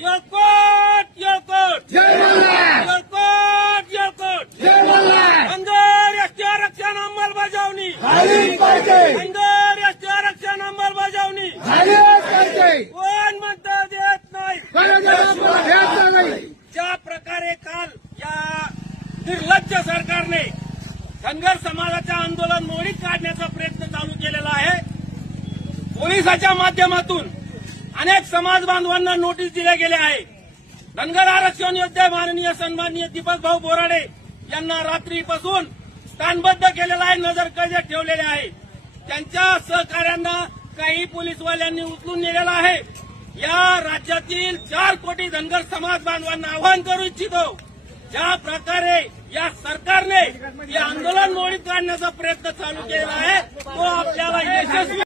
योकोट योकोट योकोट योकोट Dhangar ST आरक्षण अंमलबजावणी Dhangar ST आरक्षण अंमलबजावणी कोण म्हणतं देत नाही। ज्या प्रकारे काल या निर्लज्ज सरकारने धनगर समाजाचे आंदोलन मोडीत काढण्याचा प्रयत्न चालू केलेला आहे, पोलिसाच्या माध्यमातून अनेक समाज बांधवांना नोटीस दिल्या गेल्या आहे। धनगर आरक्षण योद्धे माननीय सन्माननीय दीपक भाऊ बोराडे यांना रात्रीपासून स्थानबद्ध केलेला आहे, नजरकैदेत ठेवलेले आहे। त्यांच्या सहकार्यांना काही पोलीसवाल्यांनी उचलून नेलेला आहे। या राज्यातील 4 कोटी धनगर समाज बांधवांना आवाहन करू इच्छितो, ज्या प्रकारे या सरकारने हे आंदोलन मोडीत काढण्याचा प्रयत्न चालू केला आहे तो आपल्याला यशस्वी